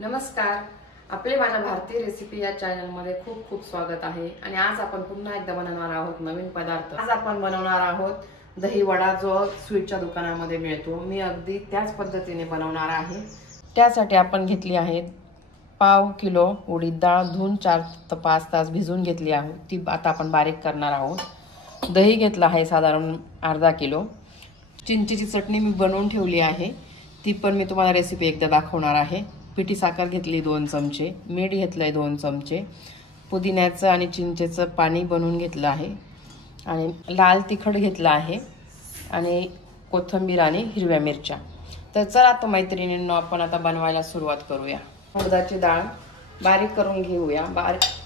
नमस्कार, आपले माझ्या भारतीय रेसिपी या चॅनल मध्ये खूप खूप स्वागत आहे। आणि आज आपण पुन्हा एकदा बनवणार आहोत नवीन पदार्थ। आज आपण बनवणार आहोत दही वडा, जो स्वीटच्या दुकानामध्ये मिळतो। मी अगदी त्याच पद्धतीने बनवणार आहे। त्यासाठी आपण घेतली आहे पाव किलो उडीद डाळ, धुवून 4 ते 5 तास भिजवून घेतली आहे। ती आता आपण बारीक करणार आहोत। दही घेतला आहे साधारण अर्धा किलो। चिंचेची चटणी मी बनवून ठेवली आहे, ती पण मी तुम्हाला रेसिपी एकदा दाखवणार आहे। पिठी साखर घेतली 2 चमचे, मीठ घेतलंय 2 चमचे, पुदिन्याचं आणि चिंचेचं पाणी बनवून घेतलं आहे, आणि लाल तिखट घेतलं आहे, आणि कोथिंबीर आणि हिरव्या मिरच्या। तर चला आता मैत्रिणींनो, आपण आता बनवायला सुरुवात करूया। उडदाची डाळ बारीक करून घेऊया।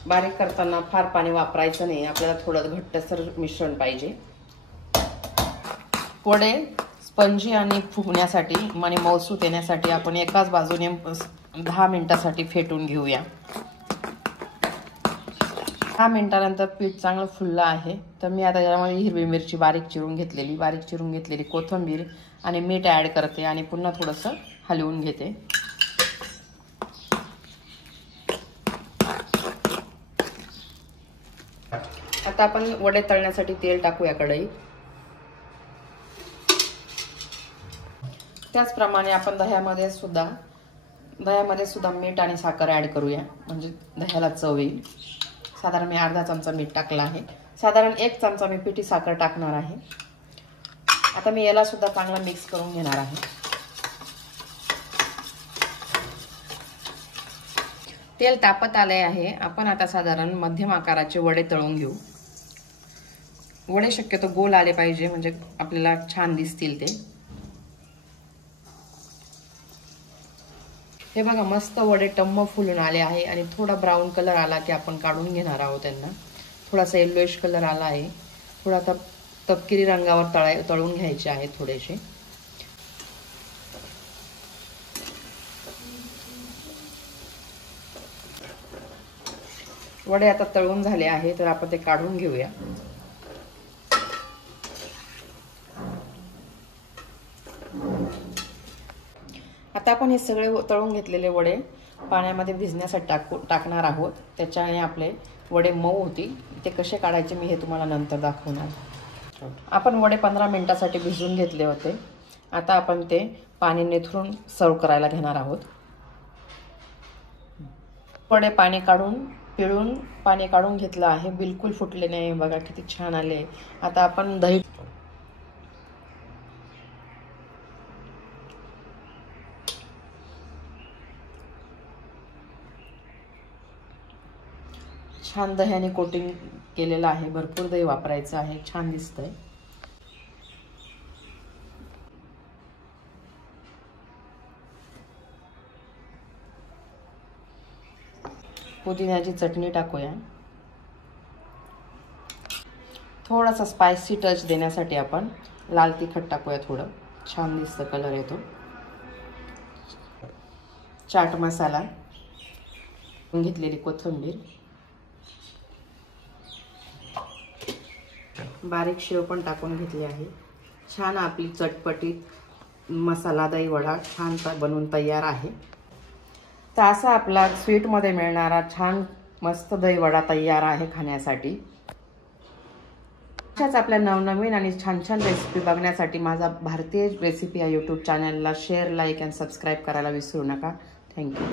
बारीक करताना फार पाणी वापरायचं नाही, आपल्याला थोडं घट्टसर मिश्रण पाहिजे। वडे स्पंजी आणि फुगण्यासाठी आणि मऊसूत येण्यासाठी आपण एकाच बाजूने 10 मिनिटांसाठी फेटून घेऊया। 10 मिनिटांनंतर पीठ चांगलं फुललं आहे, तर मी आता यामध्ये हिरवी मिरची बारीक चिरून घेतलेली कोथिंबीर आणि मीठ ॲड करते आणि पुन्हा थोडंसं हलवून घेते। आता आपण वडे तळण्यासाठी तेल टाकूया कढईत। त्याचप्रमाणे आपण दह्यामध्ये सुद्धा मीठ आणि साखर ॲड करूया, म्हणजे दह्याला चव येईल। साधारण मी अर्धा चमचा मीठ टाकला आहे, साधारण 1 चमचा मी पिठी साखर टाकणार आहे। आता मी याला सुद्धा चांगला मिक्स करून घेणार आहे। तेल तापत आले आहे, आपण आता साधारण मध्यम आकाराचे वडे तळून घेऊ। वडे शक्यतो गोल आले पाहिजे, म्हणजे आपल्याला छान दिसतील ते। हे बघा, मस्त वडे टम्म फुलून आले आहे, आणि थोडा ब्राऊन कलर आला की आपण काढून घेणार आहोत त्यांना। थोडासा येलोइश कलर आला आहे, थोडा तपकिरी रंगावर तळून घ्यायचे आहे थोडेसे। वडे आता तळून झाले आहे, तर आपण ते काढून घेऊया। आता आपण हे सगळे तळून घेतलेले वडे पाण्यामध्ये भिजण्यासाठी टाकणार आहोत। त्याच्याने आपले वडे मऊ होतील। ते कसे काढायचे मी हे तुम्हाला नंतर दाखवणार। आपण वडे 15 मिनिटांसाठी भिजवून घेतले होते। आता आपण ते पाणी निथरून सर्व करायला घेणार आहोत। वडे पिळून पाणी काढून घेतलं आहे, बिलकुल फुटले नाही, बघा किती छान आले। आता आपण दही छान दह्याने कोटिंग केलेलं आहे, भरपूर दही वापरायचं आहे, छान दिसतंय। पुदिन्याची चटणी टाकूया। थोडासा स्पायसी टच देण्यासाठी आपण लाल तिखट टाकूया, थोडं छान दिसतं, कलर येतो। चाट मसाला, घेतलेली कोथिंबीर, बारीक शेव पण टाकून घेतली आहे। छान आपली चटपटीत मसाला दही वडा छान बनवून तयार आहे। तर असा आपला स्वीटमध्ये मिळणारा छान मस्त दही वडा तयार आहे खाण्यासाठी। अशाच आपल्या नवनवीन आणि छान छान रेसिपी बघण्यासाठी माझा भारतीय रेसिपी या यूट्यूब चॅनलला शेअर, लाईक आणि सबस्क्राईब करायला विसरू नका। थँक्यू।